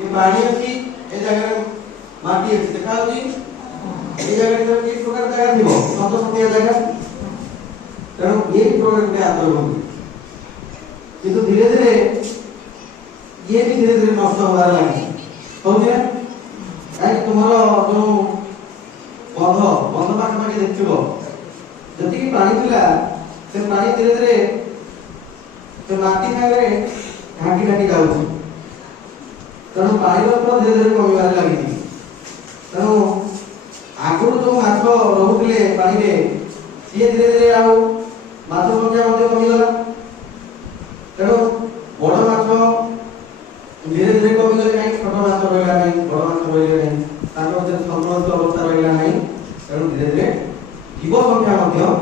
ये पानी अछि ए जगह माटी अछि देखा होची ए जगह तो एक प्रकार जगह थिबो सतो सतिया जगह तेणु ये प्रकार के आदर होगी किंतु धीरे धीरे ये भी धीरे धीरे नष्ट होबार लागी होची ना काहे तुम्हारा जो बंध पाख पाखे देखिबो जति की पानी थिला से पानी धीरे धीरे से माटी सागरे ढाकी ढाकी जाउची तेणु पानी धीरे धीरे कमिबार लागी तेणु आगुर जो माछ रहुले पानी रे सी धीरे धीरे आउ माछ संख्या मध्ये कमिगला तेणु बड़ माछ धीरे धीरे कमिगले काई छोट माछ रहिला नै बड़ माछ रहिला नै ताको जे संतुलित अवस्था रहिला नै तेणु धीरे धीरे जीव संख्या मध्ये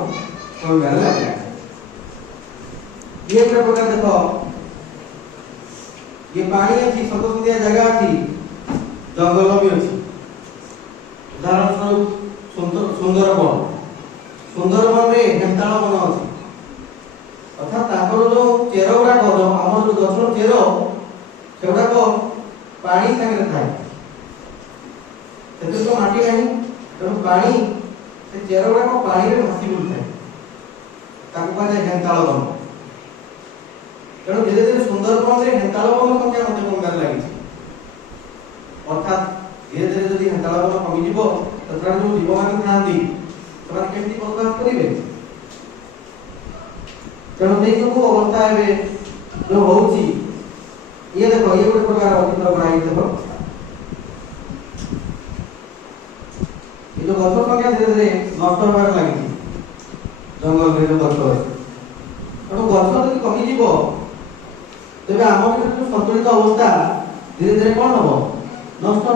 कमिबार लागला ये प्रकार देखो ये पानी अच्छी सतसंदिया जगह अच्छी जंगल भी अच्छी उदाहरण स्वरूप सुंदरबन रे हेमताल वन अच्छी अर्थात ताकर जो चेर गुड़ाक आम जो गछर चेर से गुड़ाक पानी सागर थाए से तो माटी नहीं तेणु पानी से चेर गुड़ाक पानी रे भासी बुल थाए ताको कह जाए हेमताल वन तेणु धीरे धीरे सुंदरबन रे हेमताल वन संख्या मते कमबार लागि अर्थात धीरे धीरे यदि हेमताल वन कमी जीवो तथार जो जीव मान थांती ସେମାନେ କେମିତି ବସବାସ କରିବେ ତେଣୁ ସେଇ ସବୁ ଅବସ୍ଥା ଏବେ ଯୋଉ ହଉଛି ଇଏ ଦେଖ ଇଏ ଗୋଟେ ପ୍ରକାର ଅତିଥି ବନାଇ ଦେଖ ଏ ଯୋଉ ଗଛ ସଂଖ୍ୟା ଧୀରେ ଧୀରେ ନଷ୍ଟ ହେବାରେ ଲାଗିଛି ଜଙ୍ଗଲରେ ଯୋଉ ଗଛ ଅଛି ତେଣୁ ଗଛ ଯଦି କମିଯିବ तेबे आम भीतर जो संतुलित अवस्था धीरे धीरे कौन हम नष्ट हो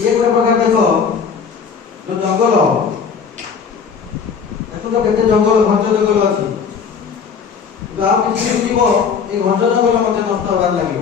ये गोटे प्रकार देख जो जंगल देखो तो केते जंगल घंट जंगल अच्छी आप किसी जीव ये घंट जंगल मत नष्ट होबार लगे